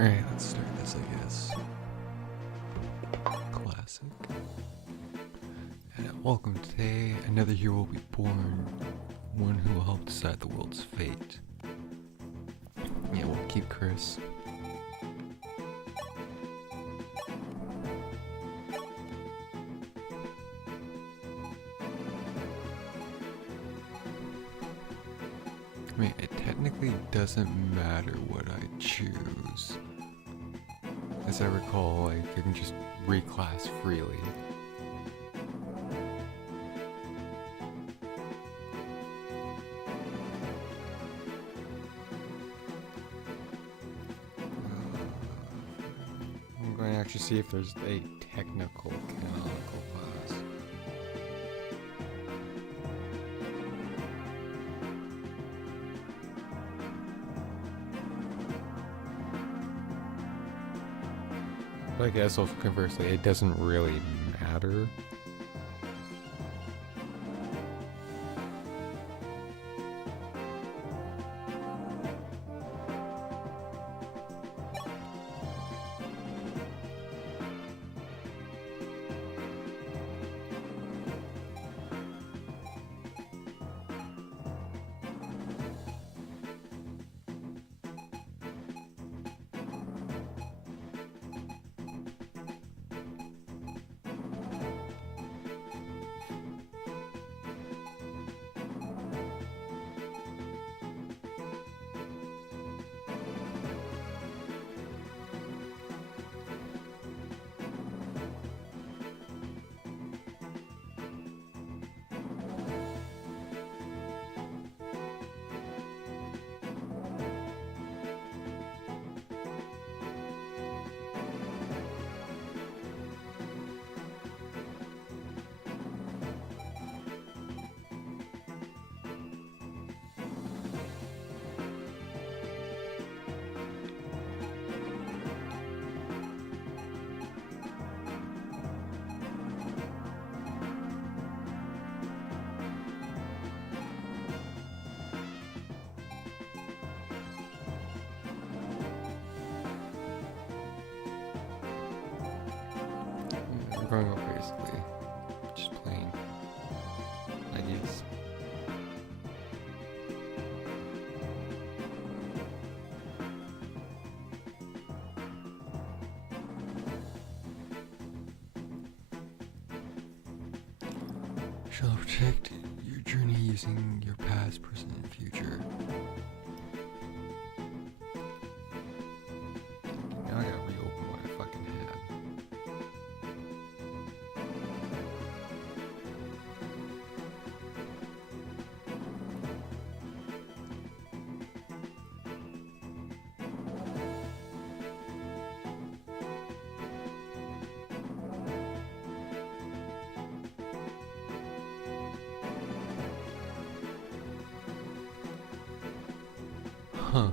Alright, let's start this, I guess. Classic. And welcome today. Another hero will be born. One who will help decide the world's fate. Yeah, we'll keep Chris. I mean, it technically doesn't matter what I choose. As I recall, like, I can just reclass freely. I'm going to actually see if there's a technical canonical class. But I guess also conversely, it doesn't really matter. Growing up basically, just plain, I guess. Shall protect your journey using your past, present, and future. Now I gotta reopen what I fucking had. Huh.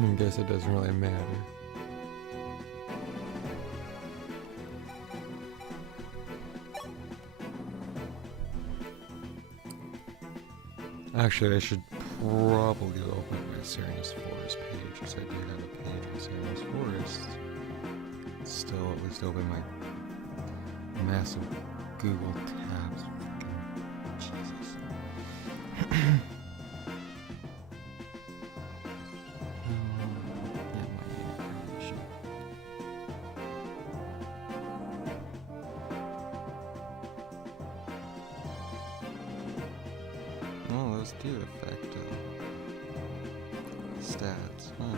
I guess it doesn't really matter. Actually, I should probably open my Serenus Forest page, because I do have a page on Serenus Forest. still at least open my massive Google tabs. Jesus. Oh, those do affect stats, huh?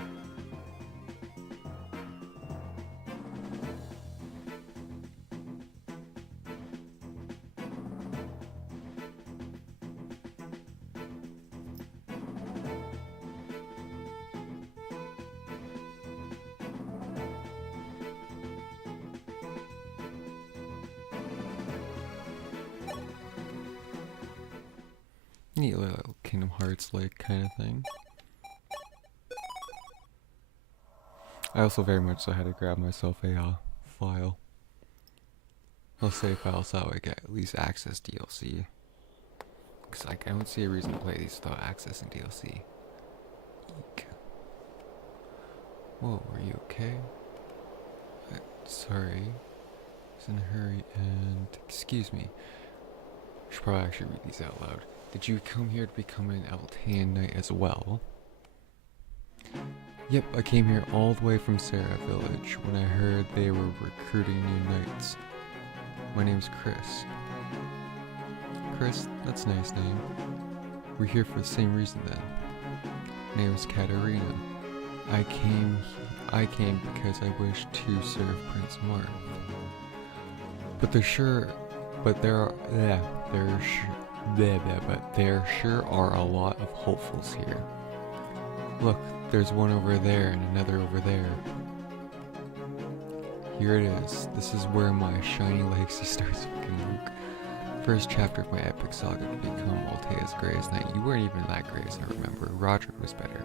Neat little Kingdom Hearts like kind of thing. I also very much so had to grab myself a file. I'll save files so that way I get at least access DLC. Cause like I don't see a reason to play these without accessing DLC. Eek. Whoa, are you okay? Sorry. I was in a hurry and excuse me. I should probably actually read these out loud. Did you come here to become an Altean Knight as well? Yep, I came here all the way from Sarah Village when I heard they were recruiting new knights. My name's Chris. Chris, that's a nice name. We're here for the same reason then. My name's Katarina. I came because I wish to serve Prince Marth. But there sure are a lot of hopefuls here. Look, there's one over there and another over there. Here it is. This is where my shiny legacy starts, fucking Luke. First chapter of my epic saga to become Altea's greatest knight. You weren't even that great as I remember. Roger was better.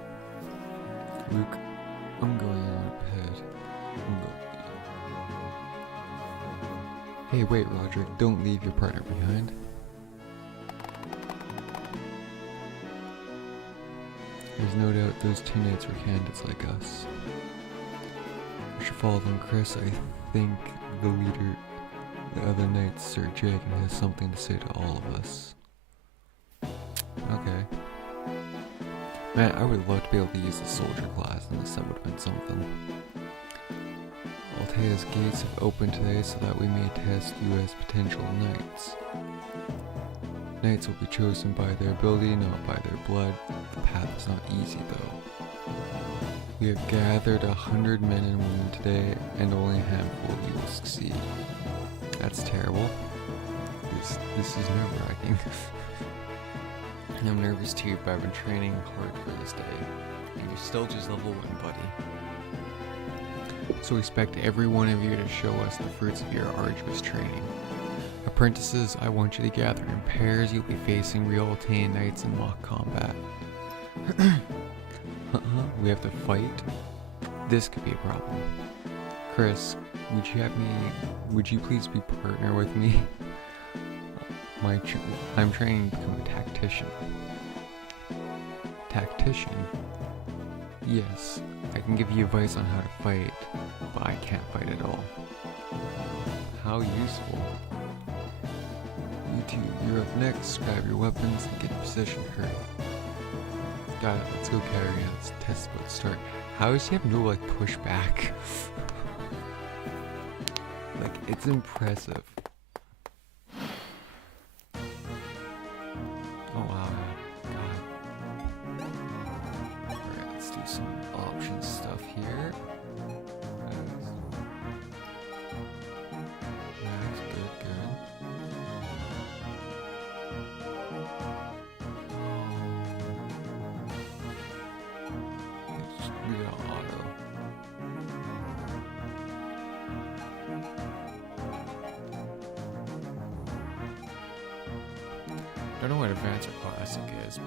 Luke, I'm going on ahead. Hey, wait, Roderick, don't leave your partner behind. There's no doubt those two knights were candidates like us. We should follow them, Chris. I think the leader, the other knights, Sir Jagan, has something to say to all of us. Okay. Man, I would love to be able to use the soldier class in this. That would have been something. Altea's gates have opened today so that we may test you as potential knights. Knights will be chosen by their ability, not by their blood. The path is not easy though. We have gathered 100 men and women today, and only a handful of you will succeed. That's terrible. This is nerve-wracking. And I'm nervous too, but I've been training hard for this day. And you're still just level 1, buddy. So expect every one of you to show us the fruits of your arduous training. Apprentices, I want you to gather in pairs. You'll be facing real Altean knights in mock combat. We have to fight? This could be a problem. Chris, would you please be partner with me? I'm training to become a tactician. Tactician? Yes, I can give you advice on how to fight, but I can't fight at all. How useful. You two, you're up next. Grab your weapons and get in position. Hurry. Got it, let's go carry on. Let's test about to start. How does he have no, like, pushback? Like, it's impressive. Oh wow, God. Alright, let's do some option stuff here. That's good. Let's leave it on auto. I don't know what advanced or classic is, but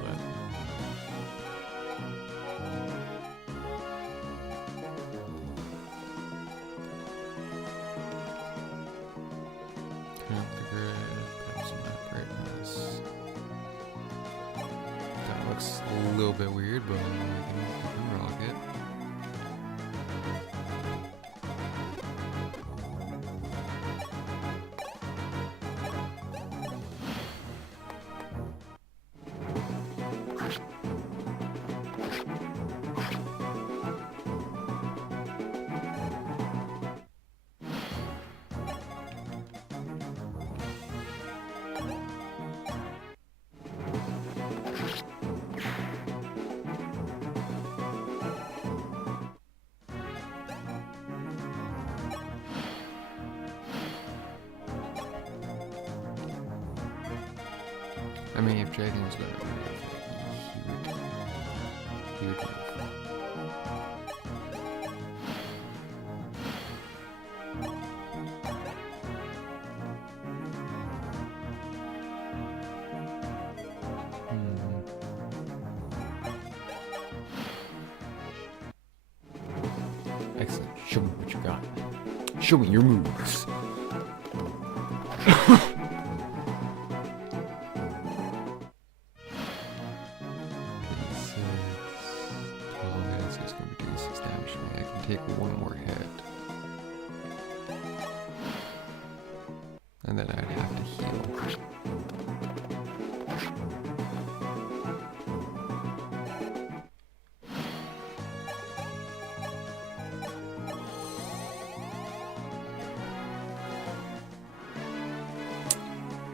turn up the grid, put some map brightness. That looks a little bit weird, but we can rock it. I mean, if Dragon was going to move, he would move. Excellent. Show me what you got. Show me your moves. It's going to be doing 6 damage to me. I can take one more hit. And then I'd have to heal.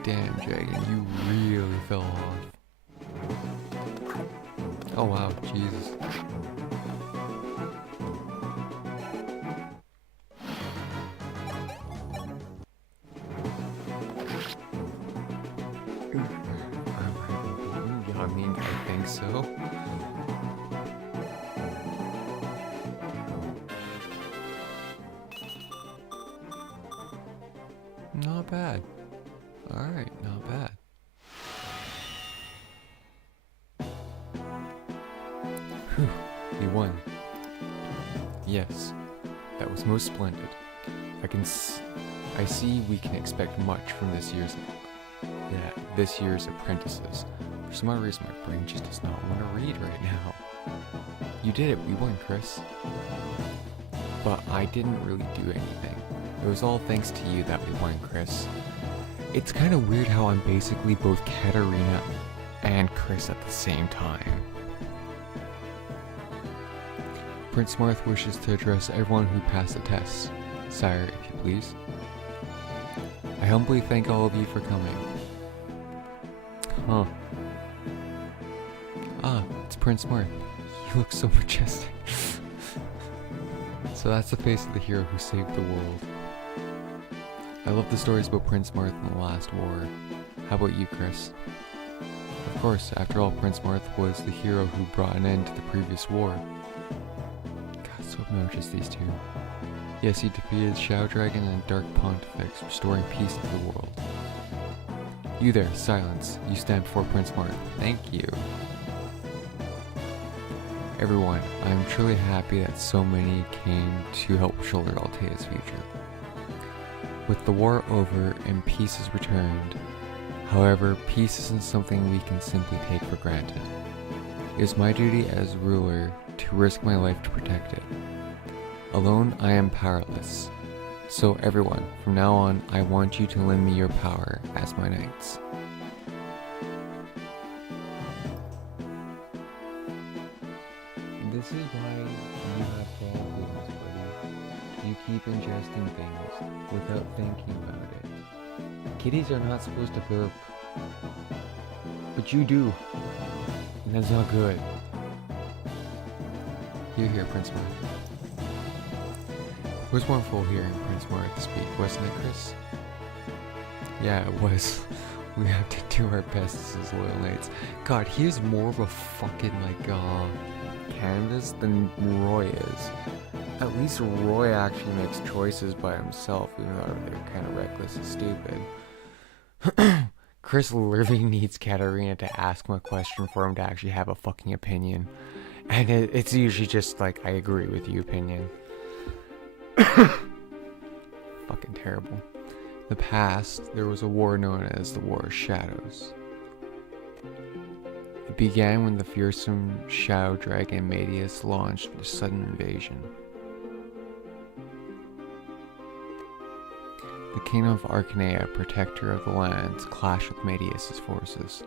Damn, Dragon, you really fell off. Oh wow, Jesus. I mean, I think so. Not bad. Alright, not bad. Whew, we won. Yes, that was most splendid. I see we can expect much from this year's apprentices. For some odd reason, my brain just does not want to read right now. You did it, we won, Chris. But I didn't really do anything. It was all thanks to you that we won, Chris. It's kind of weird how I'm basically both Katarina and Chris at the same time. Prince Marth wishes to address everyone who passed the test. Sire, if you please. I humbly thank all of you for coming. Huh. Ah, it's Prince Marth. You look so majestic. So that's the face of the hero who saved the world. I love the stories about Prince Marth in the last war. How about you, Chris? Of course, after all, Prince Marth was the hero who brought an end to the previous war. God, so obnoxious, these two. Yes, he defeated Shadow Dragon and Dark Pontifex, restoring peace to the world. You there, silence. You stand before Prince Marth. Thank you. Everyone, I am truly happy that so many came to help shoulder Altea's future. With the war over and peace is returned, however, peace isn't something we can simply take for granted. It is my duty as ruler to risk my life to protect it. Alone, I am powerless. So everyone, from now on, I want you to lend me your power as my knights. This is why you have bad feelings, buddy. You keep ingesting things without thinking about it. Kitties are not supposed to burp. But you do. And that's not good. Here, Prince Marth. It was wonderful hearing Prince Marth speak, wasn't it, Chris? Yeah, it was. We have to do our best as his loyal knights. God, he's more of a fucking, canvas than Roy is. At least Roy actually makes choices by himself, even though they're kind of reckless and stupid. Chris literally needs Katarina to ask him a question for him to actually have a fucking opinion. And it's usually just I agree with you opinion. Fucking terrible. In the past, there was a war known as the War of Shadows. It began when the fearsome Shadow Dragon Medius launched a sudden invasion. The King of Arcanea, protector of the lands, clashed with Medius' forces.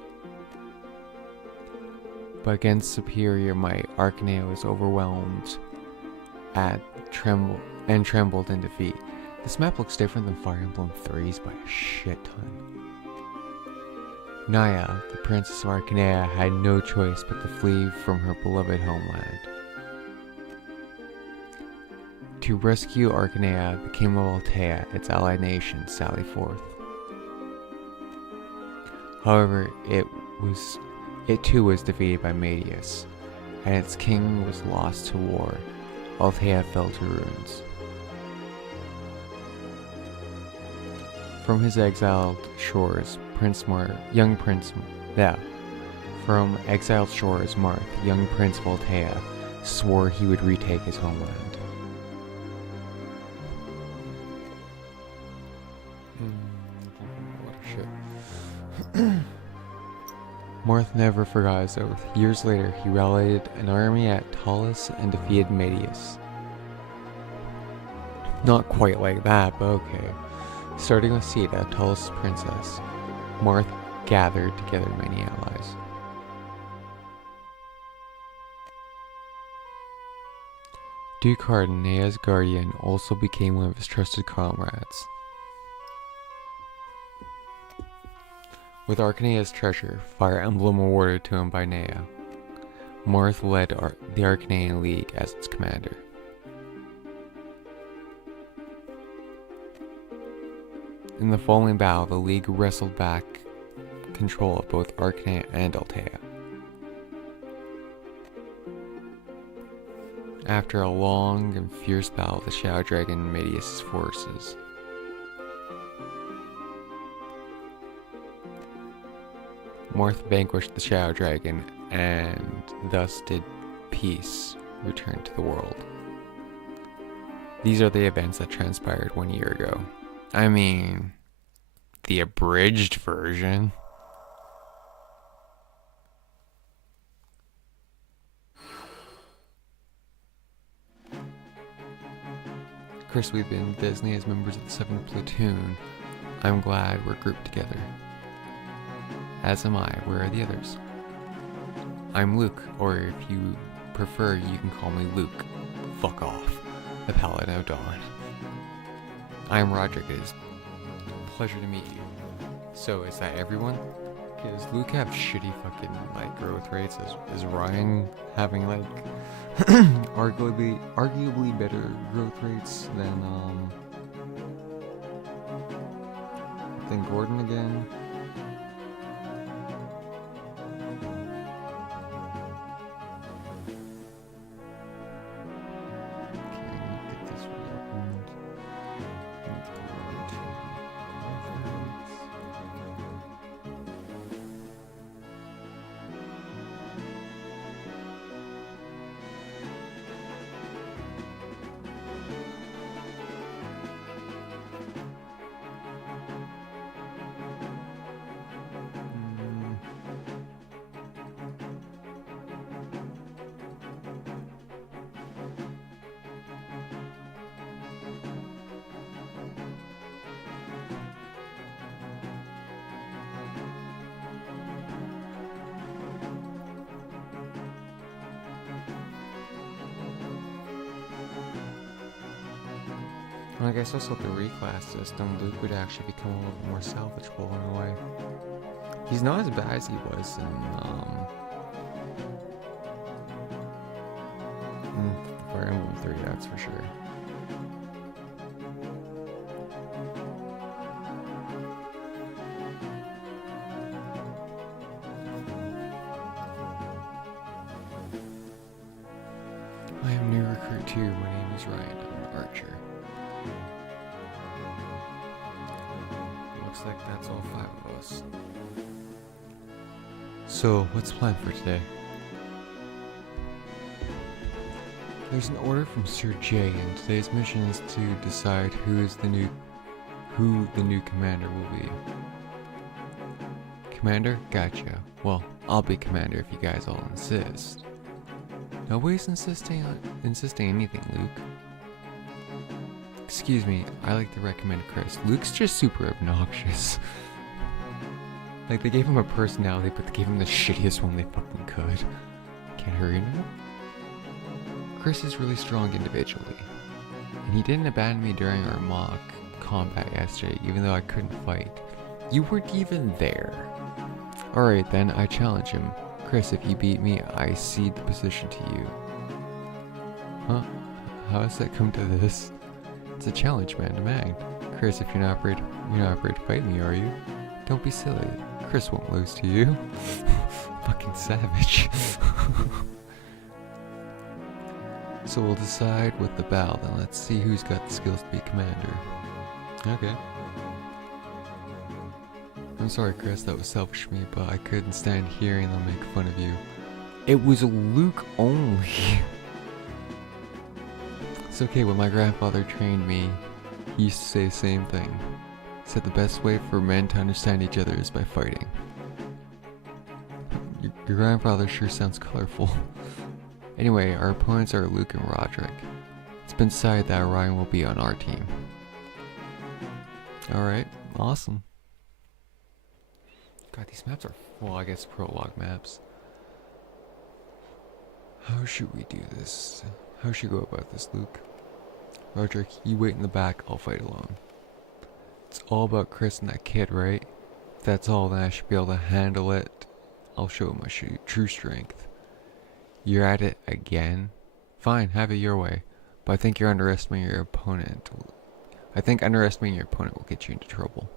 But against superior might, Arcanea was overwhelmed and trembled in defeat. This map looks different than Fire Emblem 3's by a shit ton. Naya, the Princess of Arcanea, had no choice but to flee from her beloved homeland. To rescue Arcanea, the King of Altea, its allied nation, sallied forth. However, it was defeated by Medius, and its king was lost to war. Althea fell to ruins. From his exiled shores, From exiled shores, Marth, young Prince of Althea, swore he would retake his homeland. Marth never forgot his oath. Years later, he rallied an army at Talis and defeated Medius. Not quite like that, but okay. Starting with Sita, Talis' princess, Marth gathered together many allies. Duke Harden, Nea's guardian, also became one of his trusted comrades. With Arcanea's treasure, Fire Emblem awarded to him by Nea, Marth led the Arcanean League as its commander. In the following battle, the League wrestled back control of both Arcanea and Althea. After a long and fierce battle, the Shadow Dragon and Medius' forces. Marth vanquished the Shadow Dragon, and thus did peace return to the world. These are the events that transpired 1 year ago. I mean, the abridged version. Chris, we've been designated as members of the 7th Platoon. I'm glad we're grouped together. As am I. Where are the others? I'm Luke, or if you prefer, you can call me Luke. Fuck off. The Paladin of Dawn. I'm Roderick. It is a pleasure to meet you. So, is that everyone? Does Luke have shitty fucking, growth rates? Is Ryan having, arguably better growth rates than Gordon again? Well, I guess also with the reclass system, Luke would actually become a little more salvageable in a way. He's not as bad as he was in Fire Emblem 3, that's for sure. I am new recruit too. My name is Ryan. I'm an archer. Looks like that's all 5 of us. So, what's the plan for today? There's an order from Sir J, and today's mission is to decide who the new commander will be. Commander? Gotcha. Well, I'll be commander if you guys all insist. Nobody's insisting anything, Luke. Excuse me, I like to recommend Chris. Luke's just super obnoxious. They gave him a personality, but they gave him the shittiest one they fucking could. Can't hurry now? Chris is really strong individually. And he didn't abandon me during our mock combat yesterday, even though I couldn't fight. You weren't even there. Alright then, I challenge him. Chris, if you beat me, I cede the position to you. Huh? How does that come to this? It's a challenge, man to man. Chris, if you're not afraid to fight me, are you? Don't be silly. Chris won't lose to you. Fucking savage. So we'll decide with the battle, then let's see who's got the skills to be commander. Okay. I'm sorry, Chris, that was selfish of me, but I couldn't stand hearing them make fun of you. It was Luke only. It's okay, when my grandfather trained me, he used to say the same thing. He said the best way for men to understand each other is by fighting. Your grandfather sure sounds colorful. Anyway, our opponents are Luke and Roderick. It's been decided that Ryan will be on our team. Alright, awesome. God, these maps are full, I guess prologue maps. How should we do this? How should we go about this, Luke? Roderick, you wait in the back, I'll fight alone. It's all about Chris and that kid, right? If that's all, then I should be able to handle it. I'll show him my true strength. You're at it again? Fine, have it your way. But I think you're underestimating your opponent. I think underestimating your opponent will get you into trouble.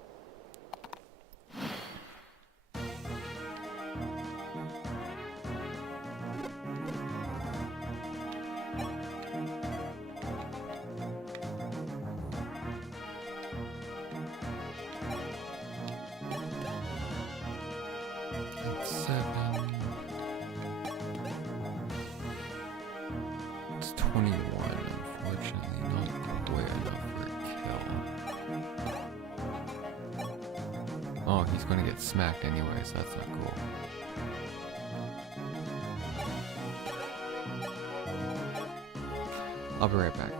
It's 21, unfortunately, not quite enough for a kill. Oh, he's gonna get smacked anyway, so that's not cool. I'll be right back.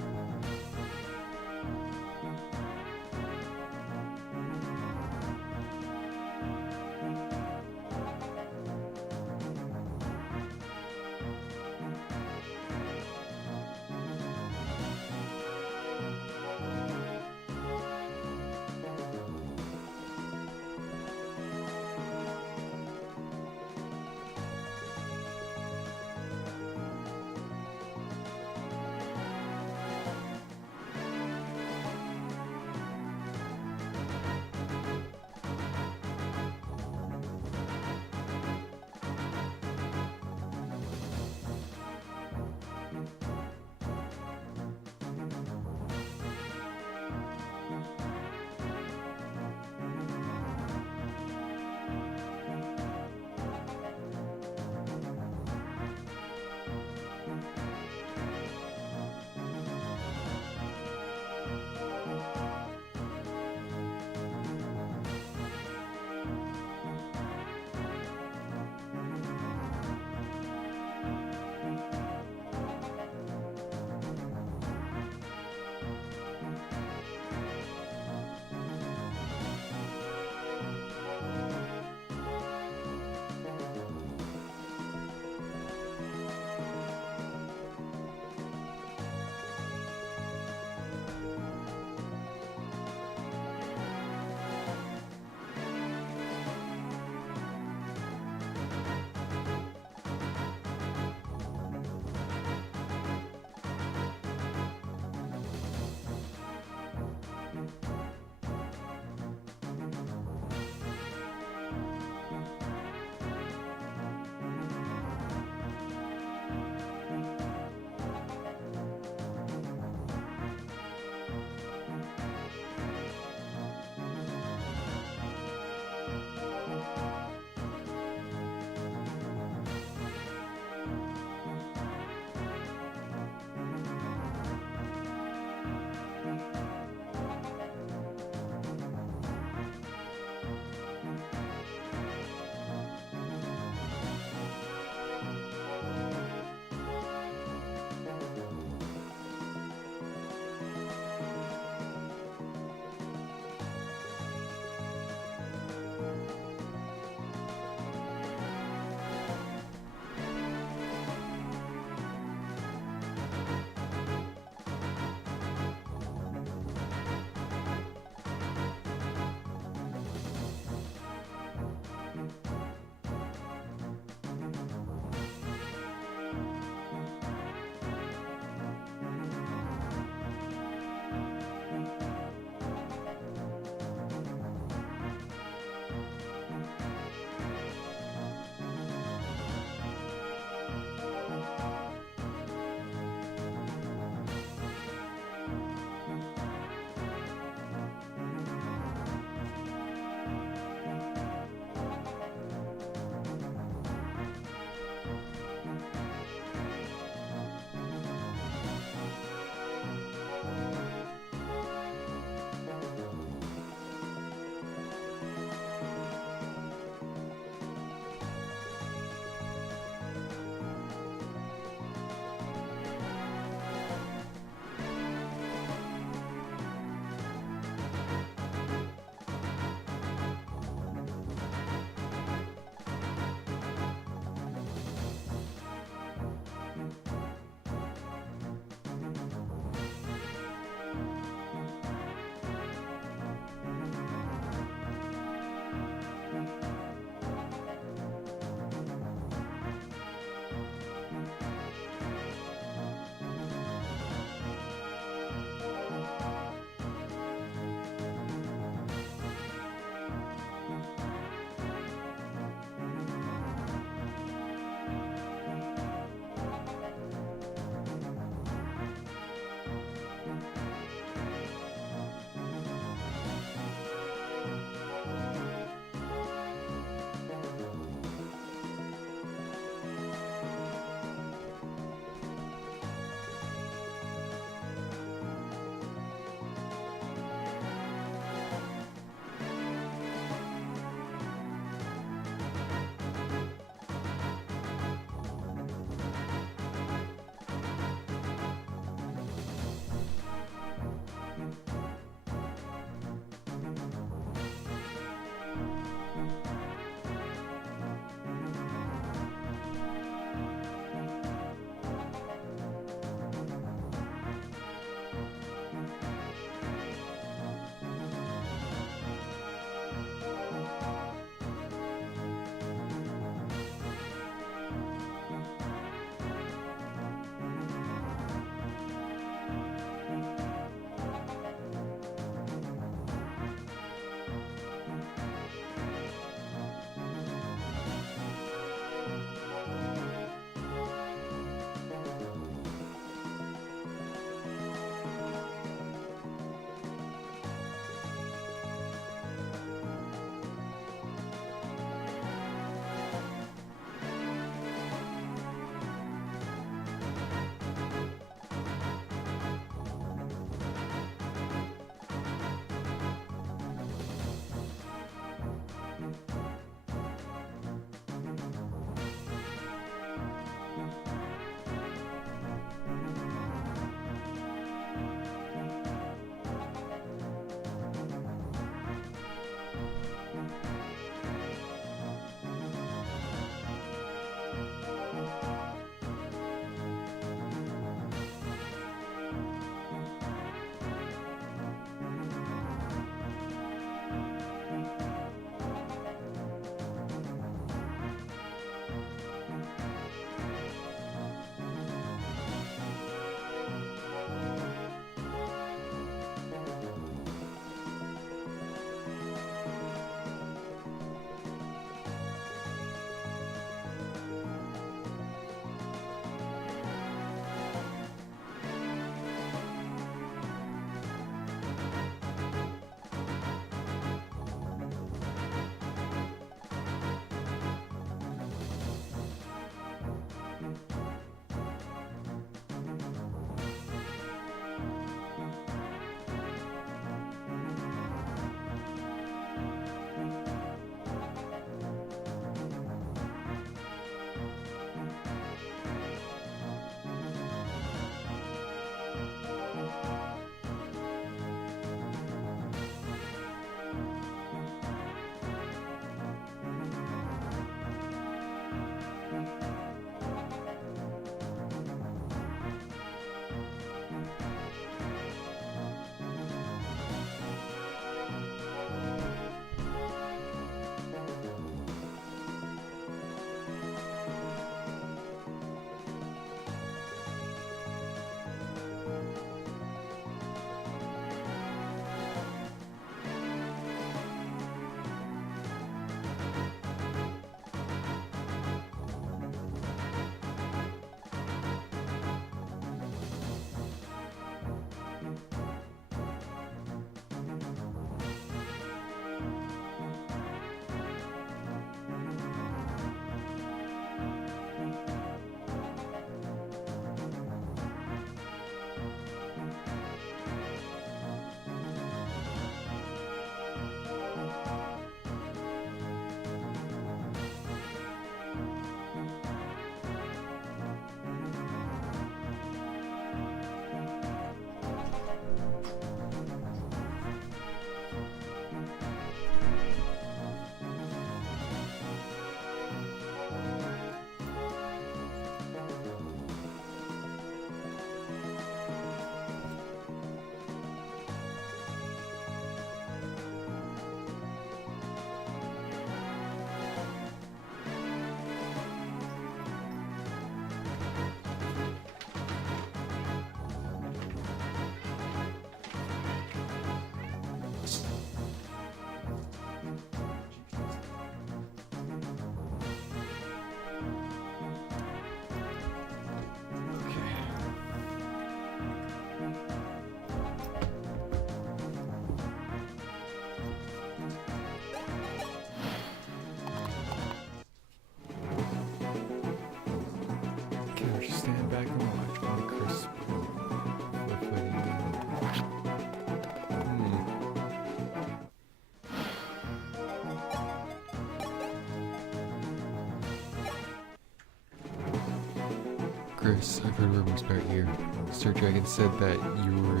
Chris, I've heard rumors about you. Sir Dragon said that you were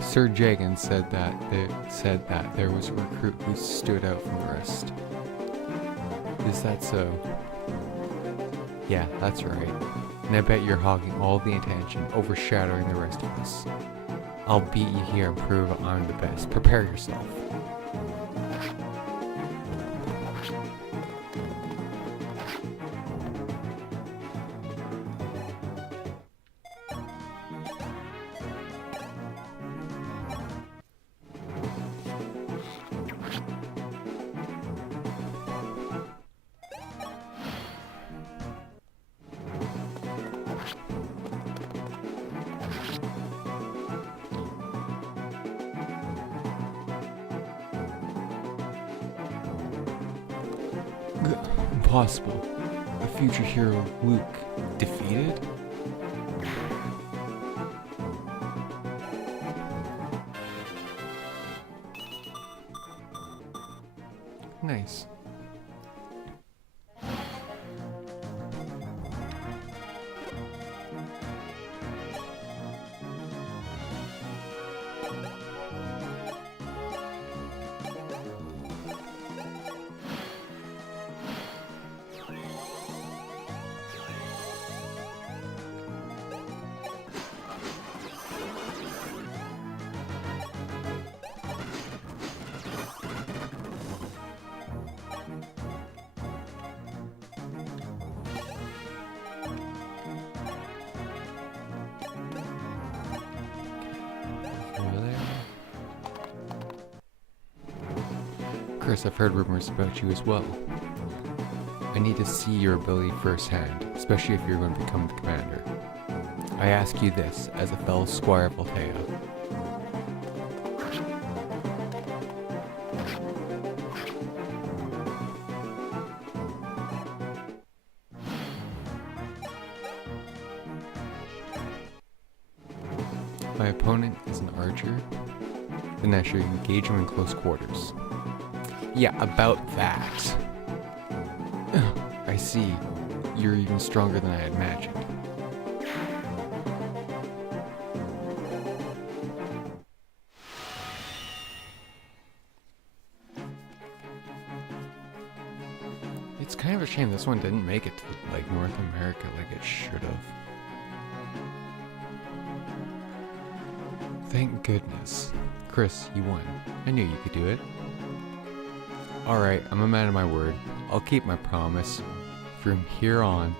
Sir Dragon said that there was a recruit who stood out from the rest. Is that so? Yeah, that's right. And I bet you're hogging all the attention, overshadowing the rest of us. I'll beat you here and prove I'm the best. Prepare yourself. Impossible. A future hero, Luke, defeated? Nice. Chris, I've heard rumors about you as well. I need to see your ability firsthand, especially if you're going to become the commander. I ask you this, as a fellow squire of Altea. My opponent is an archer, then I should engage him in close quarters. Yeah, about that. I see. You're even stronger than I had imagined. It's kind of a shame this one didn't make it to, like, North America like it should have. Thank goodness. Chris, you won. I knew you could do it. Alright, I'm a man of my word. I'll keep my promise. From here on,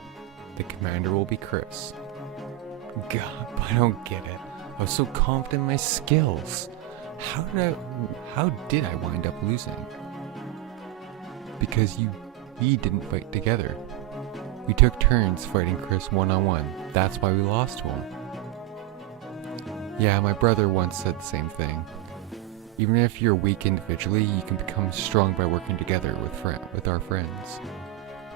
the commander will be Chris. God, but I don't get it. I was so confident in my skills. How did I wind up losing? Because we didn't fight together. We took turns fighting Chris one-on-one. That's why we lost to him. Yeah, my brother once said the same thing. Even if you're weak individually, you can become strong by working together with our friends.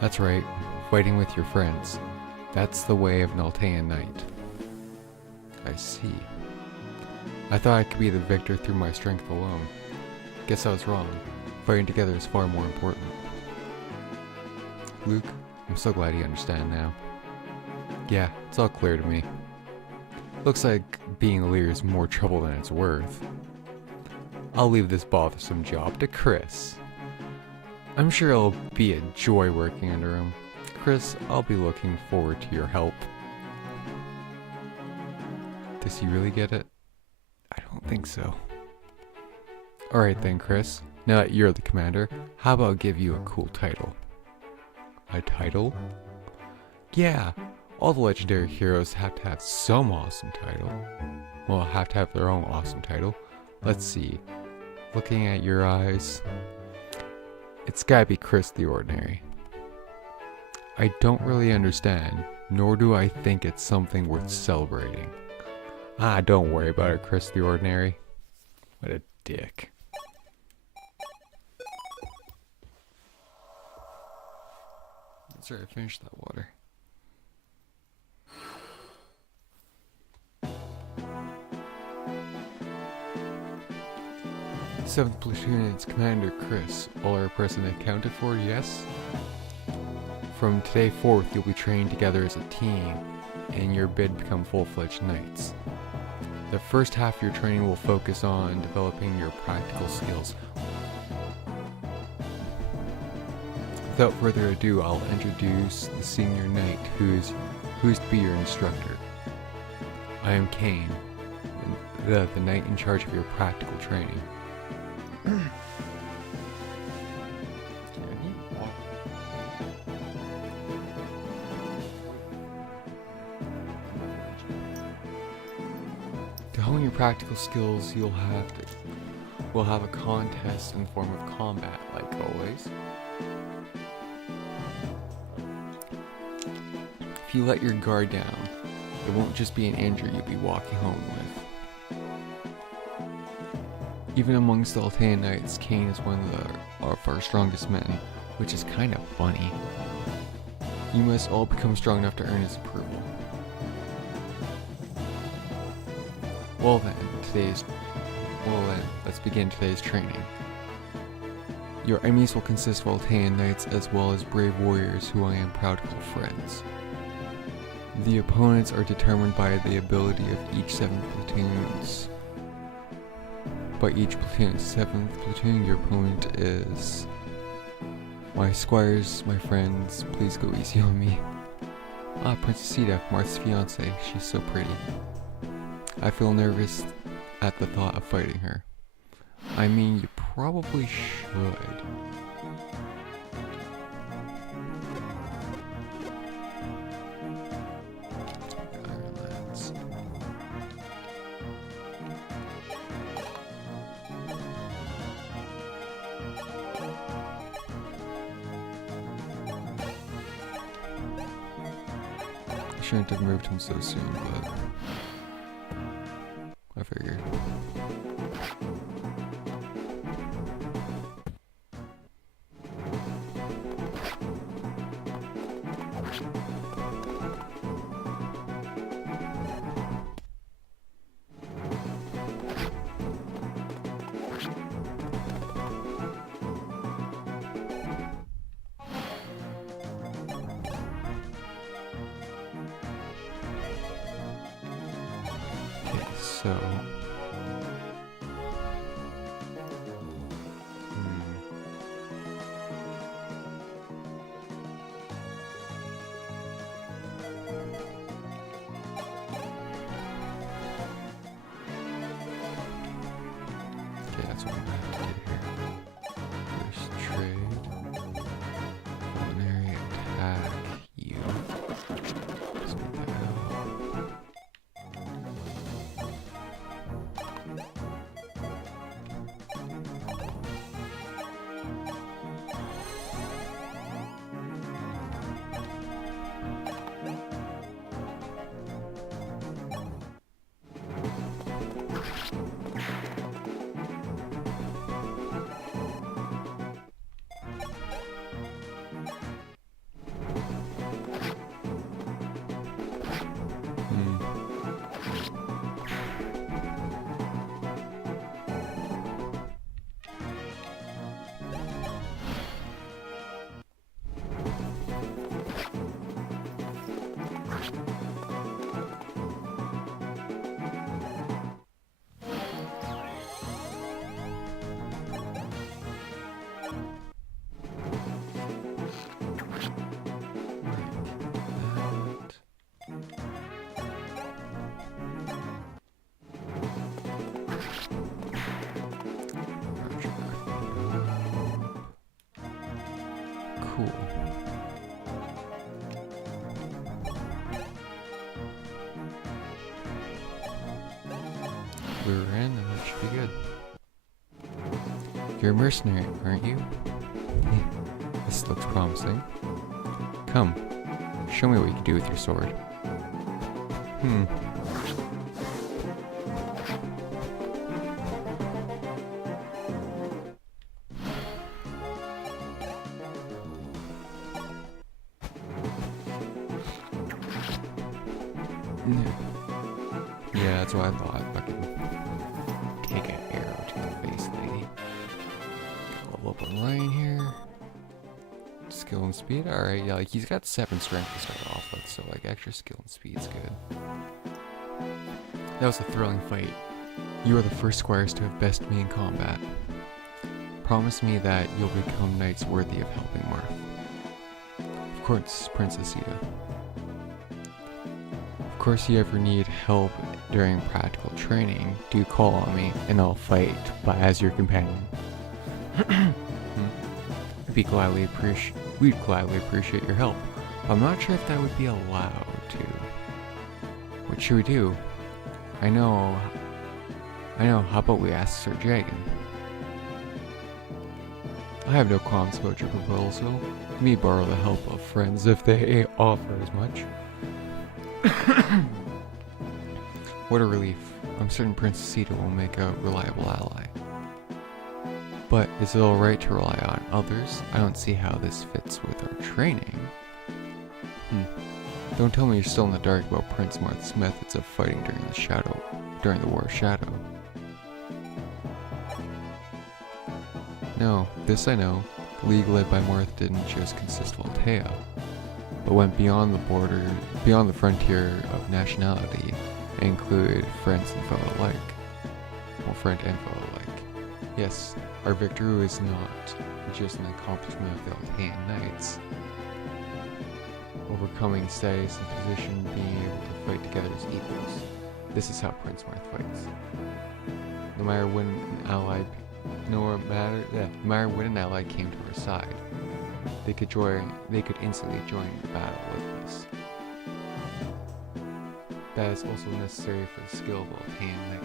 That's right, fighting with your friends. That's the way of an Altean knight. I see. I thought I could be the victor through my strength alone. Guess I was wrong. Fighting together is far more important. Luke, I'm so glad you understand now. Yeah, it's all clear to me. Looks like being a leader is more trouble than it's worth. I'll leave this bothersome job to Chris. I'm sure it'll be a joy working under him. Chris, I'll be looking forward to your help. Does he really get it? I don't think so. Alright then, Chris. Now that you're the commander, how about I give you a cool title? A title? Yeah, all the legendary heroes have to have some awesome title. Well, have to have their own awesome title. Let's see. Looking at your eyes, it's gotta be Chris the Ordinary. I don't really understand, nor do I think it's something worth celebrating. Ah, don't worry about it, Chris the Ordinary. What a dick. That's right, I finished that water. Seventh platoon and its commander, Chris. All are present accounted for, yes? From today forth, you'll be trained together as a team, and your bid become full-fledged knights. The first half of your training will focus on developing your practical skills. Without further ado, I'll introduce the senior knight who's to be your instructor. I am Kane, the knight in charge of your practical training. To hone your practical skills, we'll have a contest in the form of combat, like always. If you let your guard down, it won't just be an injury you'll be walking home with. Even amongst the Altean Knights, Kane is one of our strongest men, which is kind of funny. You must all become strong enough to earn his approval. Well then, let's begin today's training. Your enemies will consist of Altean Knights as well as brave warriors who I am proud to call friends. The opponents are determined by the ability of each 7 platoons. By each platoon, 7th platoon, your opponent is... My squires, my friends, please go easy on me. Ah, Princess Sita, Marth's fiancée, she's so pretty. I feel nervous at the thought of fighting her. I mean, you probably should. I shouldn't have moved him so soon, but I figured. So, okay, that's what I'm gonna have to do here. First trade, culinary attack, you. Let's make that out. Cool. We're in, and that should be good. You're a mercenary, aren't you? This looks promising. Come, show me what you can do with your sword. Yeah, that's what I thought. Fucking take an arrow to the face, lady. Level up on Ryan here. Skill and speed? Alright, yeah, like he's got 7 strength to start off with, so like extra skill and speed's good. That was a thrilling fight. You are the first squires to have bested me in combat. Promise me that you'll become knights worthy of helping Marth. Of course, Princess Hiya. Of course, you ever need help during practical training, do call on me and I'll fight as your companion. We'd gladly appreciate your help. I'm not sure if that would be allowed to. What should we do? I know, how about we ask Sir Dragon? I have no qualms about your proposal. Let me borrow the help of friends if they offer as much. What a relief. I'm certain Princess Hiya will make a reliable ally. But is it alright to rely on others? I don't see how this fits with our training. Don't tell me you're still in the dark about Prince Marth's methods of fighting during the War of Shadow. No, this I know. The League led by Marth didn't just consist of Altea, but went beyond the frontier of nationality, and included friends and foe alike. Well, friend and foe alike. Yes, our victory is not just an accomplishment of the Altean Knights. Overcoming status and position, being able to fight together as equals. This is how Prince Marth fights. No matter when an ally came to our side, they could instantly join the battle with us. That is also necessary for the skill of Altean Knight.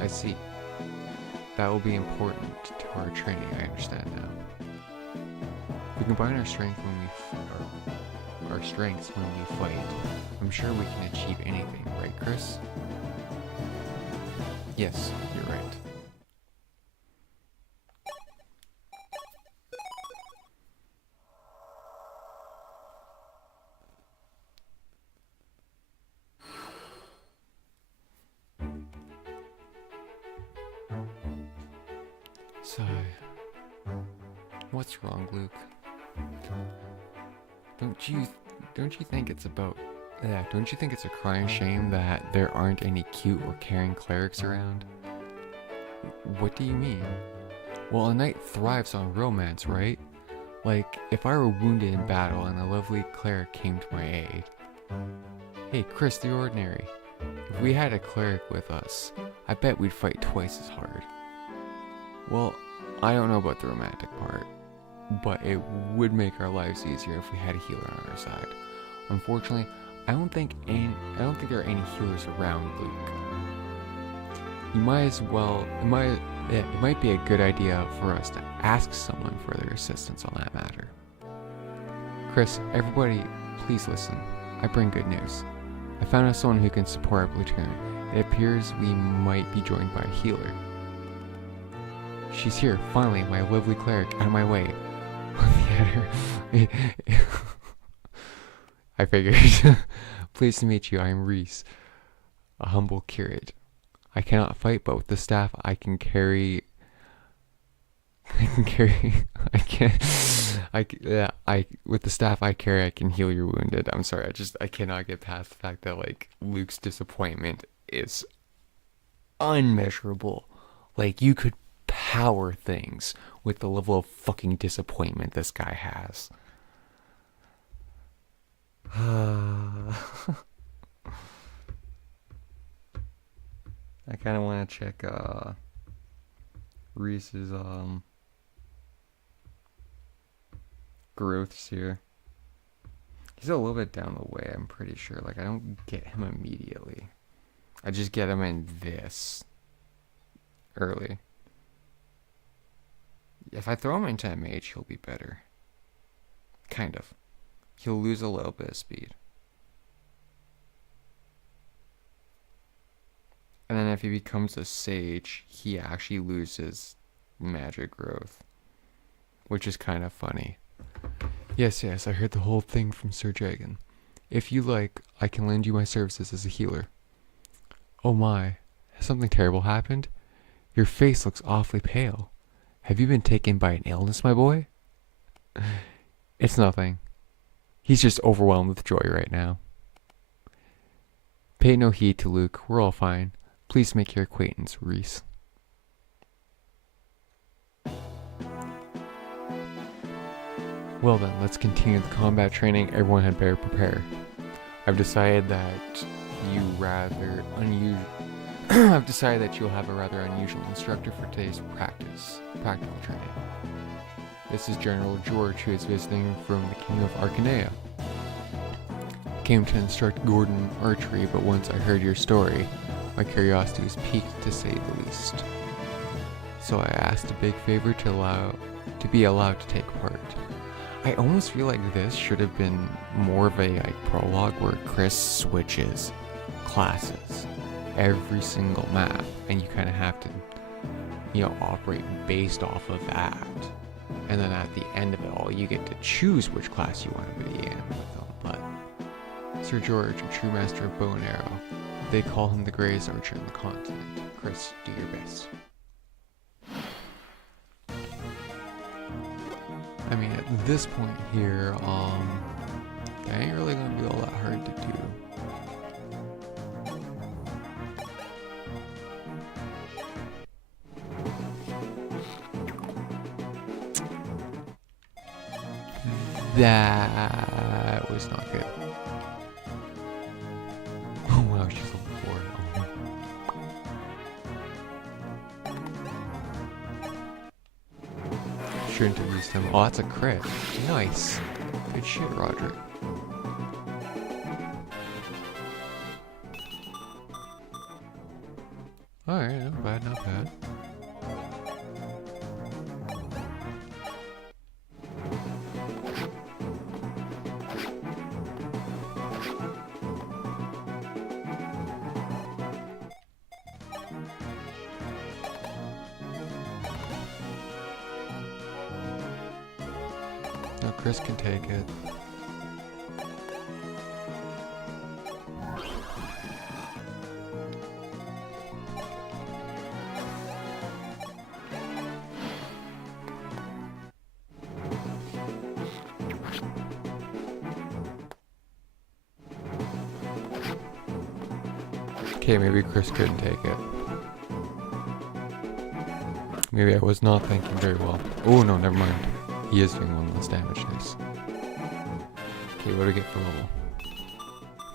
I see. That will be important to our training, I understand now. If we combine our strengths when we fight, I'm sure we can achieve anything, right, Chris? Yes, you're right. Sigh. What's wrong, Luke? Don't you think it's a crying shame that there aren't any cute or caring clerics around? What do you mean? Well, a knight thrives on romance, right? Like, if I were wounded in battle and a lovely cleric came to my aid. Hey, Chris the Ordinary. If we had a cleric with us, I bet we'd fight twice as hard. Well, I don't know about the romantic part, but it would make our lives easier if we had a healer on our side. Unfortunately, I don't think there are any healers around, Luke. It might be a good idea for us to ask someone for their assistance on that matter. Chris, everybody, please listen. I bring good news. I found out someone who can support our platoon. It appears we might be joined by a healer. She's here, finally, my lovely cleric, out of my way. I figured. Pleased to meet you, I am Reese, a humble curate. I cannot fight, but with the staff I can carry. With the staff I carry, I can heal your wounded. I'm sorry, I cannot get past the fact that, like, Luke's disappointment is unmeasurable. Like, you could power things with the level of fucking disappointment this guy has. I kind of want to check Reese's growths here. He's a little bit down the way, I'm pretty sure. Like, I don't get him immediately. I just get him in this early. If I throw him into a mage, he'll be better. Kind of. He'll lose a little bit of speed. And then if he becomes a sage, he actually loses magic growth. Which is kind of funny. Yes, I heard the whole thing from Sir Dragon. If you like, I can lend you my services as a healer. Oh my, has something terrible happened? Your face looks awfully pale. Have you been taken by an illness, my boy? It's nothing. He's just overwhelmed with joy right now. Pay no heed to Luke. We're all fine. Please make your acquaintance, Reese. Well then, let's continue the combat training. Everyone had better prepare. I've decided that I've decided that you'll have a rather unusual instructor for today's practical training. This is General George, who is visiting from the King of Arcanea. Came to instruct Gordon archery, but once I heard your story, my curiosity was piqued, to say the least. So I asked a big favor to be allowed to take part. I almost feel like this should have been more of a prologue where Chris switches classes every single map, and you kind of have to, operate based off of that. And then at the end of it all, you get to choose which class you want to be in with them. But Sir George, a true master of bow and arrow, they call him the greatest archer in the continent. Chris, do your best. I mean, at this point here, that ain't really gonna be all that hard to do. That was not good. Oh wow, she's level 4. Shouldn't have used him. Oh, that's a crit. Nice. Good shit, Roderick. Alright, not bad, not bad. No, Chris can take it. Okay, maybe Chris couldn't take it. Maybe I was not thinking very well. Oh no, never mind. He is doing one less damage, nice. Okay, what do we get for level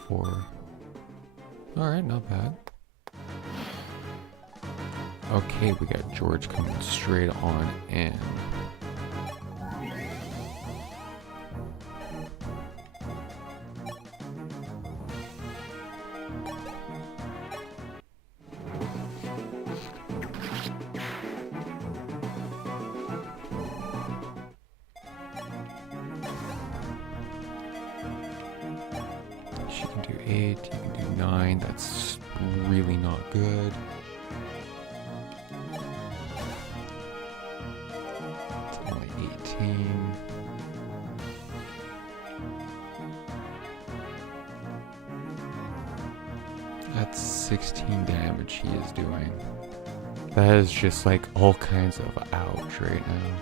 4? Alright, not bad. Okay, we got George coming straight on in. She can do 8, you can do 9, that's really not good. It's only 18. That's 16 damage he is doing. That is just like all kinds of ouch right now.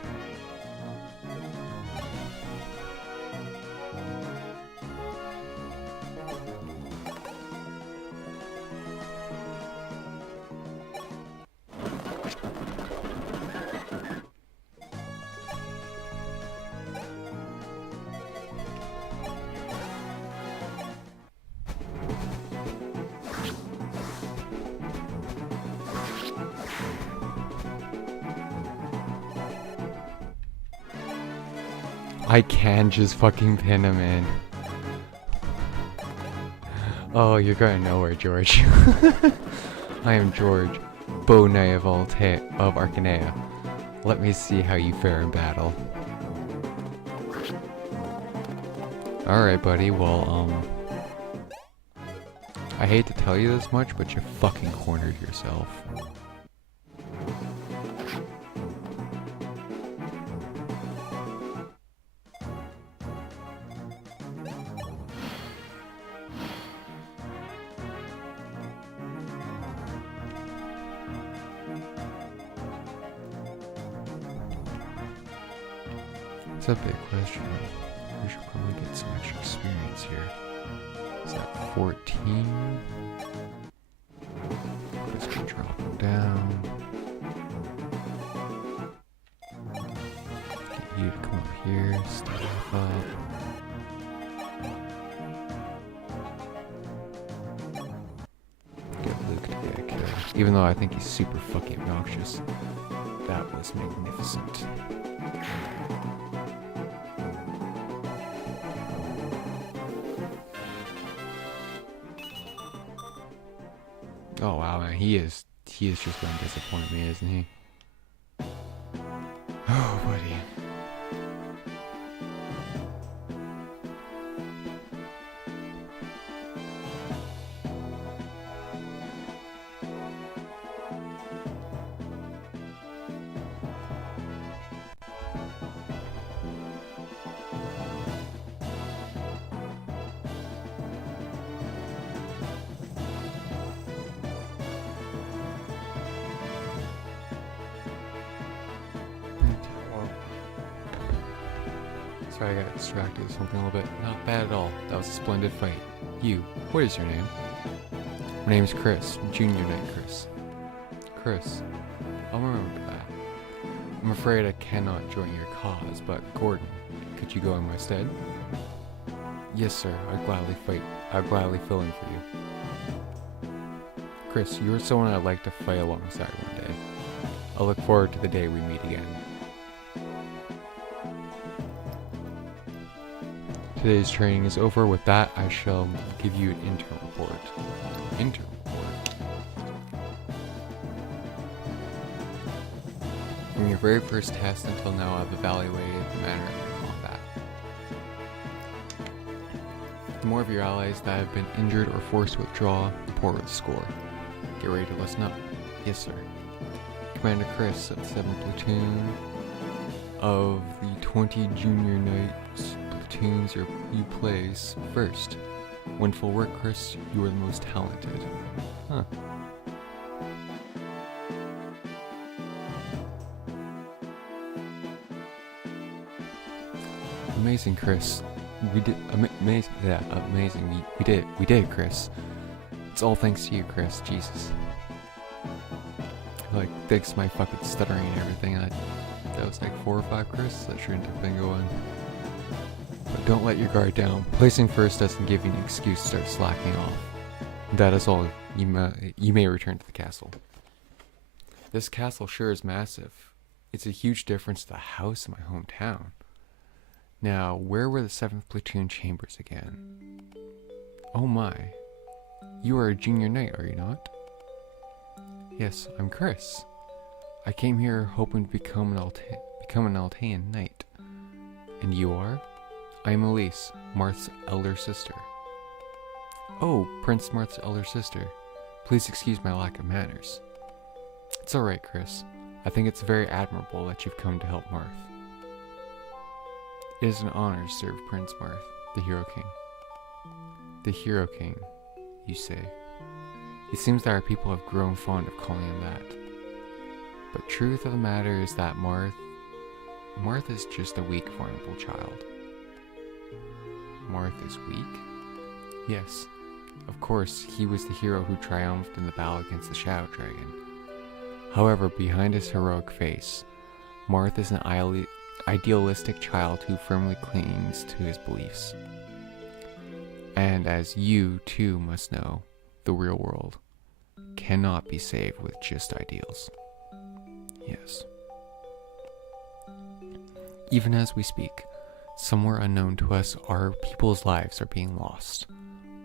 I can just fucking pin him in. Oh, you're going nowhere, George. I am George, Beau Knight of Arcanea. Let me see how you fare in battle. Alright, buddy, well, I hate to tell you this much, but you fucking cornered yourself. That's a big question. We should probably get some extra experience here. Is that 14? Just gonna drop them down. Get you to come up here, step up. Get Luke to get killed. Even though I think he's super fucking obnoxious. That was magnificent. Oh wow, man, he is just gonna disappoint me, isn't he? Oh, buddy. Sorry, I got distracted with something a little bit. Not bad at all. That was a splendid fight. You, what is your name? My name's Chris. Junior Knight Chris. Chris. I'll remember that. I'm afraid I cannot join your cause, but Gordon, could you go in my stead? Yes, sir. I'd gladly fill in for you. Chris, you're someone I'd like to fight alongside one day. I'll look forward to the day we meet again. Today's training is over. With that, I shall give you an intern report. Intern report? From your very first test until now, I've evaluated the manner of your combat. The more of your allies that have been injured or forced to withdraw, the poorer the score. Get ready to listen up. Yes, sir. Commander Chris of the 7th Platoon of the 20 Junior Knights platoons you place first. When full work, Chris, you are the most talented. Huh. Amazing, Chris. We did amazing. Yeah, amazing. We did, Chris. It's all thanks to you, Chris. Jesus. Like, thanks to my fucking stuttering and everything. That was like 4 or 5, Chris. That shouldn't have been going. But don't let your guard down. Placing first doesn't give you an excuse to start slacking off. That is all. You may return to the castle. This castle sure is massive. It's a huge difference to the house in my hometown. Now, where were the 7th Platoon chambers again? Oh my. You are a junior knight, are you not? Yes, I'm Chris. I came here hoping to become an Altean knight. And you are? I am Elise, Marth's elder sister. Oh, Prince Marth's elder sister. Please excuse my lack of manners. It's alright, Chris. I think it's very admirable that you've come to help Marth. It is an honor to serve Prince Marth, the Hero King. The Hero King, you say. It seems that our people have grown fond of calling him that. But truth of the matter is that Marth is just a weak, vulnerable child. Marth is weak? Yes. Of course, he was the hero who triumphed in the battle against the Shadow Dragon. However, behind his heroic face, Marth is an idealistic child who firmly clings to his beliefs. And as you, too, must know, the real world cannot be saved with just ideals. Yes. Even as we speak, somewhere unknown to us, our people's lives are being lost.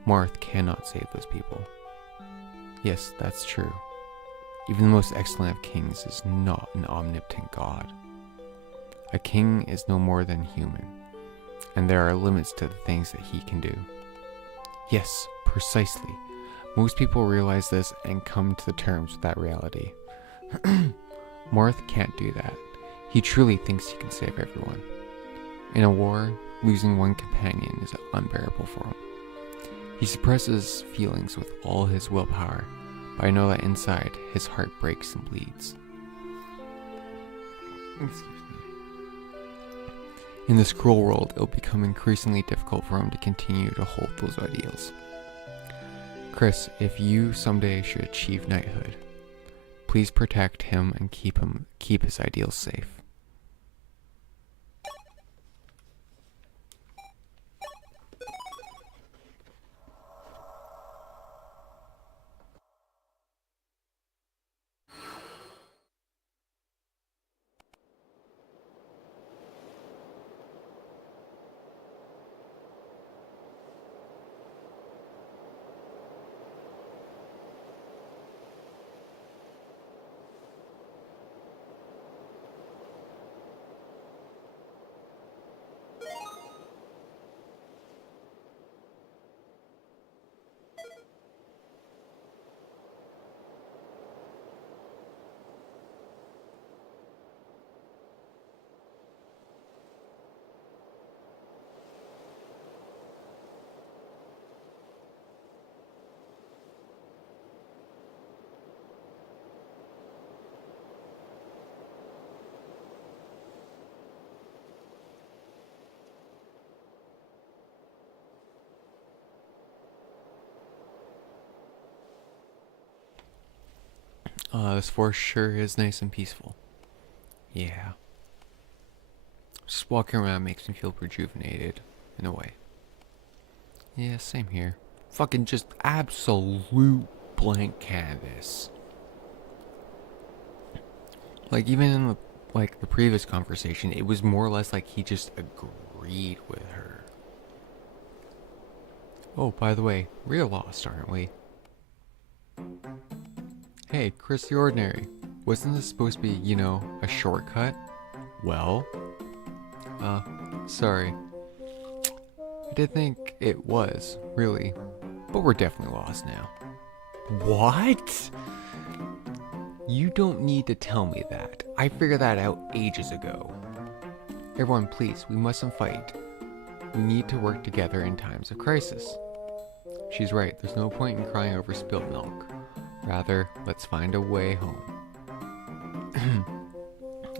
Marth cannot save those people. Yes, that's true. Even the most excellent of kings is not an omnipotent god. A king is no more than human, and there are limits to the things that he can do. Yes, precisely. Most people realize this and come to the terms with that reality. Marth can't do that. He truly thinks he can save everyone. In a war, losing one companion is unbearable for him. He suppresses feelings with all his willpower, but I know that inside, his heart breaks and bleeds. Excuse me. In this cruel world, it'll become increasingly difficult for him to continue to hold those ideals. Chris, if you someday should achieve knighthood, please protect him and keep his ideals safe. This forest sure is nice and peaceful. Yeah. Just walking around makes me feel rejuvenated, in a way. Yeah, same here. Fucking just absolute blank canvas. Like, even in the previous conversation, it was more or less like he just agreed with her. Oh, by the way, we're lost, aren't we? Hey, Chris the Ordinary. Wasn't this supposed to be, you know, a shortcut? Well, sorry. I did think it was, really. But we're definitely lost now. What? You don't need to tell me that. I figured that out ages ago. Everyone, please, we mustn't fight. We need to work together in times of crisis. She's right, there's no point in crying over spilled milk. Rather, let's find a way home.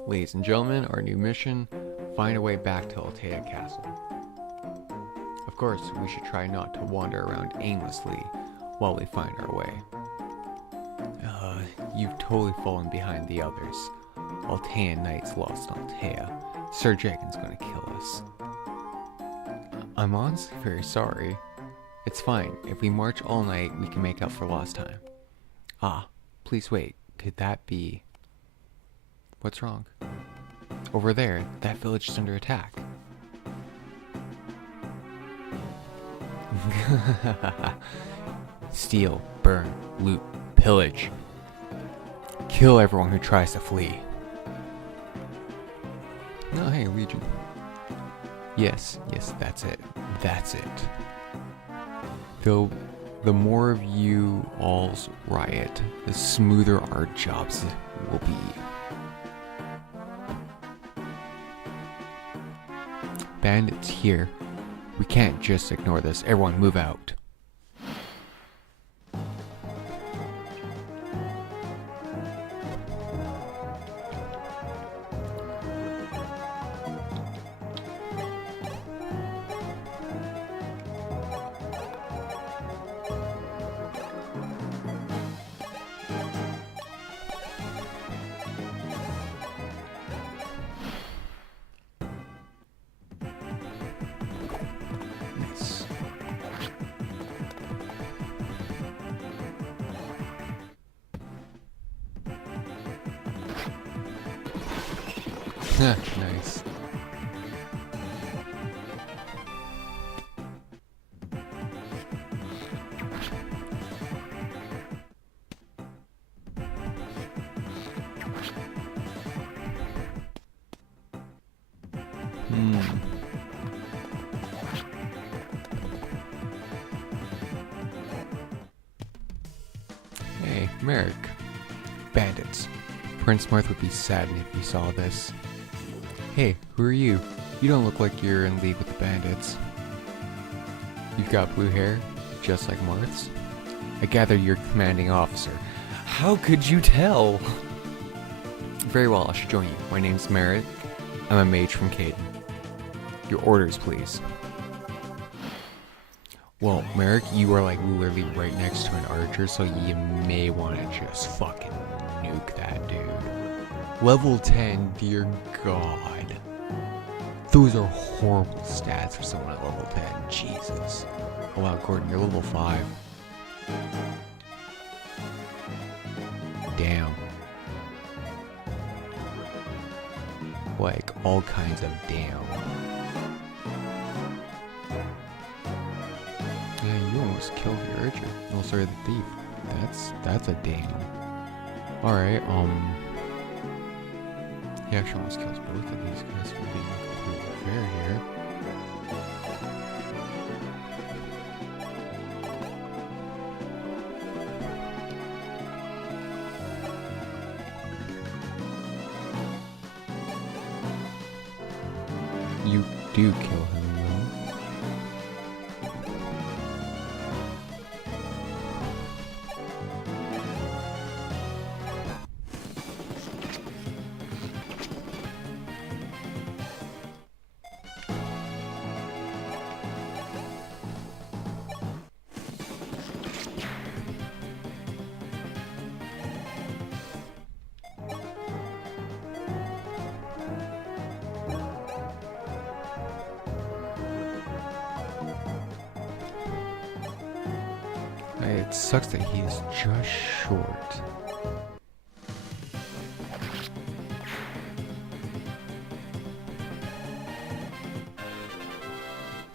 Ladies and gentlemen, our new mission, find a way back to Altea Castle. Of course, we should try not to wander around aimlessly while we find our way. You've totally fallen behind the others. Altean Knights lost Altea. Sir Dragon's gonna kill us. I'm honestly very sorry. It's fine. If we march all night, we can make up for lost time. Ah, please wait. Could that be... What's wrong? Over there, that village is under attack. Steal, burn, loot, pillage. Kill everyone who tries to flee. Oh, hey, Legion. Yes, that's it. That's it. Though, the more of you alls riot, the smoother our jobs will be. Bandits here. We can't just ignore this. Everyone move out. Nice. Hey, Merrick. Bandits. Prince Marth would be saddened if he saw this. Hey, who are you? You don't look like you're in league with the bandits. You've got blue hair, just like Marth's. I gather you're commanding officer. How could you tell? Very well, I should join you. My name's Merrick. I'm a mage from Caden. Your orders, please. Well, Merrick, you are like literally right next to an archer, so you may want to just fucking nuke that dude. Level 10, dear God. Those are horrible stats for someone at level 10. Jesus. Oh wow, Gordon, you're level 5. Damn. Like, all kinds of damn. Yeah, you almost killed the archer. No, sorry, the thief. That's a damn. Alright, he actually almost kills both of these guys for being completely fair here. You do kill him, though. It sucks that he's just short.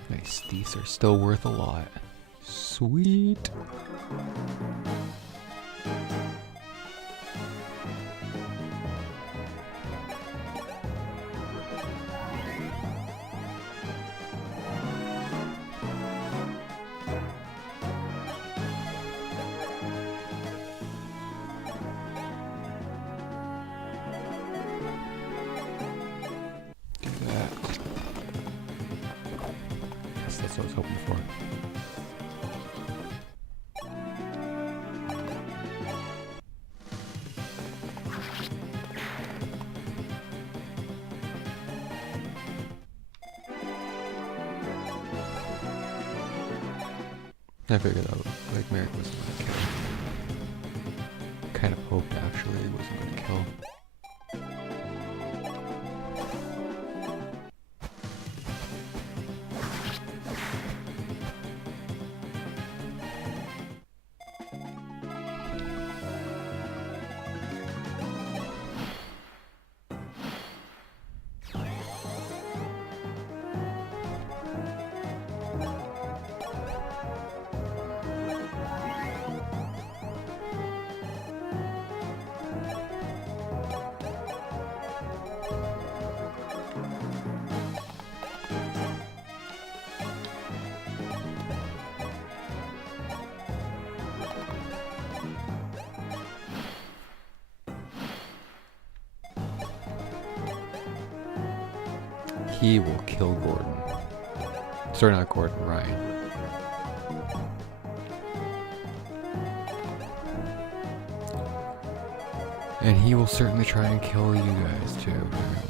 Nice, these are still worth a lot. Sweet. That's what I was hoping for. I figured out, like, Merrick wasn't gonna kill. Kind of hoped, actually, he wasn't gonna kill. He will kill Gordon. Sorry, not Gordon, Ryan. And he will certainly try and kill you guys too, apparently.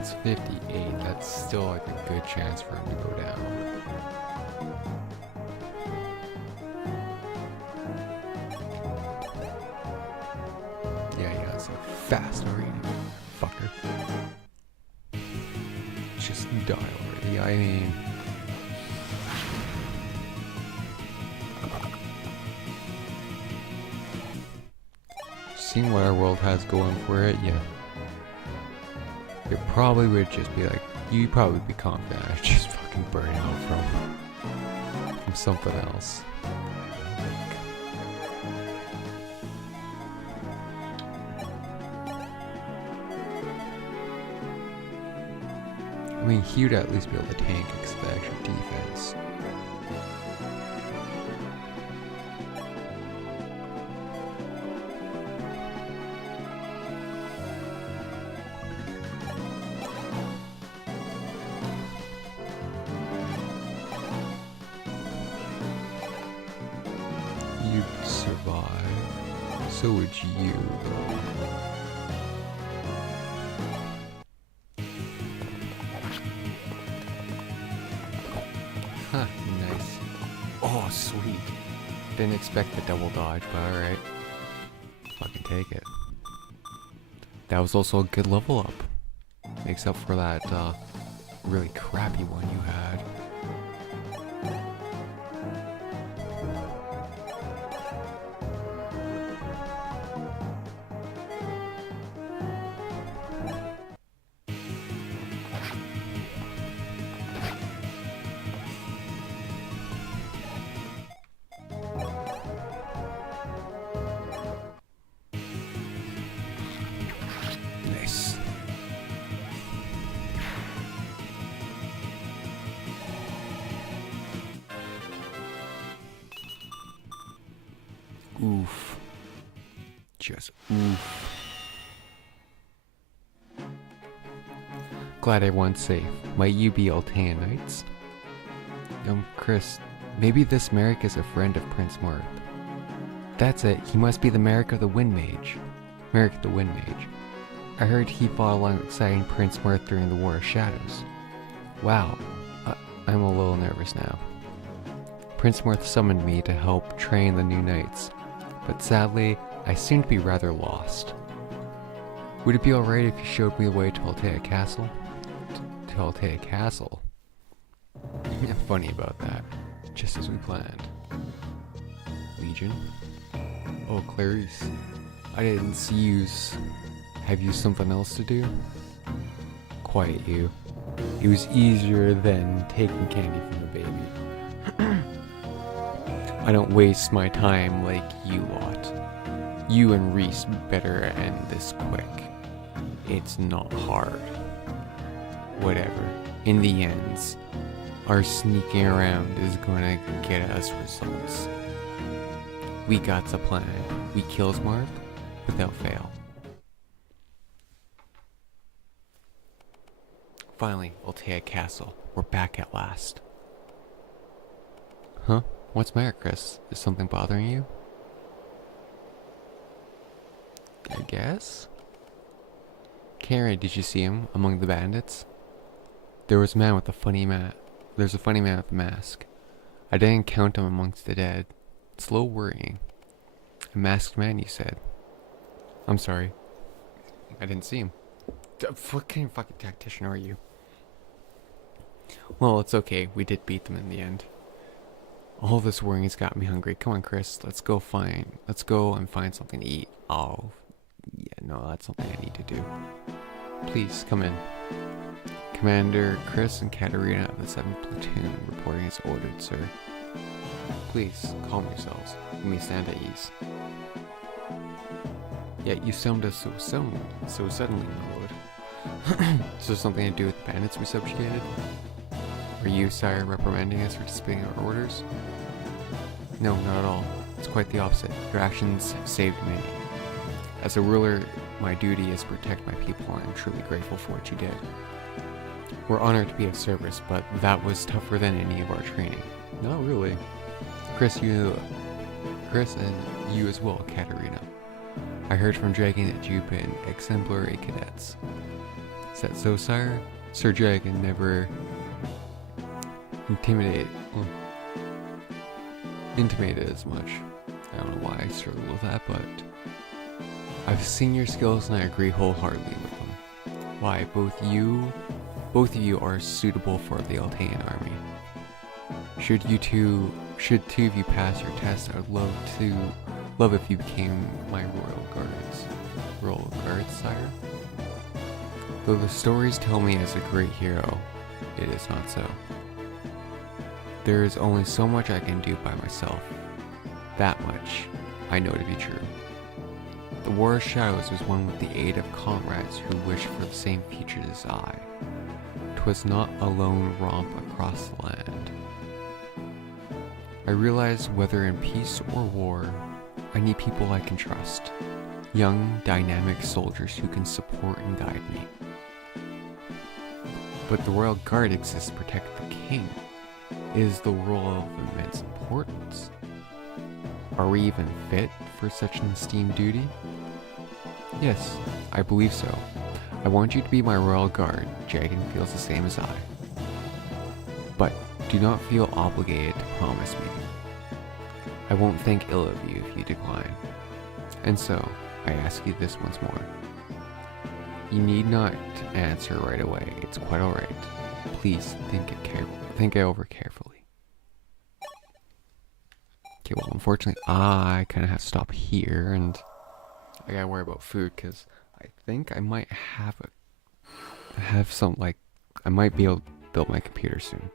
It's 58. That's still like a good chance for him to go down. Yeah, you know, it's a fast arena, fucker. Just die already. I mean, seeing what our world has going for it, yeah. It probably would just be like, you'd probably be confident I'd just fucking burn out from something else. mean, he would at least be able to tank because of the extra defense. You'd survive. So would you, though. Huh, nice. Oh, sweet. Didn't expect the double dodge, but alright. Fucking take it. That was also a good level up. Makes up for that, really crappy one you had. Nice. Oof. Just oof. Glad everyone's safe. Might you be Altean Knights? Chris, maybe this Merrick is a friend of Prince Marth. That's it, he must be the Merrick of the Wind Mage. Merrick the Wind Mage. I heard he fought alongside Prince Marth during the War of Shadows. Wow, I'm a little nervous now. Prince Marth summoned me to help train the new knights, but sadly, I seem to be rather lost. Would it be alright if you showed me the way to Altea Castle? To Altea Castle? Funny about that. Just as we planned. Legion? Oh, Clarice. I didn't see yous. Have you something else to do? Quiet you. It was easier than taking candy from the baby. I don't waste my time like you lot. You and Reese better end this quick. It's not hard. Whatever. In the ends, our sneaking around is gonna get us results. We got a plan. We kills Mark without fail. Finally, Altea Castle. We're back at last. Huh? What's the matter, Chris? Is something bothering you? I guess? Karen, did you see him among the bandits? There was a man with a funny There's a funny man with a mask. I didn't count him amongst the dead. It's a little worrying. A masked man, you said. I'm sorry. I didn't see him. What kind of fucking tactician are you? Well, it's okay. We did beat them in the end. All this worrying has got me hungry. Come on, Chris. Let's go and find something to eat. Oh, yeah, no, that's something I need to do. Please, come in. Commander Chris and Katarina of the 7th Platoon reporting as ordered, sir. Please, calm yourselves. You may stand at ease. Yet you summoned us so suddenly, my lord. Is there something to do with the bandits we subjugated? Are you, sire, reprimanding us for disobeying our orders? No, not at all. It's quite the opposite. Your actions have saved many. As a ruler, my duty is to protect my people, and I'm truly grateful for what you did. We're honored to be of service, but that was tougher than any of our training. Not really. Chris and you as well, Katarina. I heard from Dragon that you've been exemplary cadets. Is that so, sire? Sir Dragon never intimated as much. I don't know why I struggle with that, but I've seen your skills and I agree wholeheartedly with them. Why, both of you are suitable for the Altean army. Should two of you pass your test, I would love if you became my royal guards, sire. Though the stories tell me as a great hero, it is not so. There is only so much I can do by myself. That much I know to be true. The War of Shadows was won with the aid of comrades who wished for the same futures as I. 'twas not a lone romp across the land. I realize whether in peace or war, I need people I can trust. Young, dynamic soldiers who can support and guide me. But the Royal Guard exists to protect the king. It is the role of immense importance. Are we even fit for such an esteemed duty? Yes, I believe so. I want you to be my Royal Guard. Jaden feels the same as I. But do not feel obligated to promise me. I won't think ill of you if you decline. And so, I ask you this once more. You need not answer right away. It's quite alright. Please think it over carefully. Okay, well, unfortunately, I kind of have to stop here, and I gotta worry about food, because I think I might have some, like, I might be able to build my computer soon.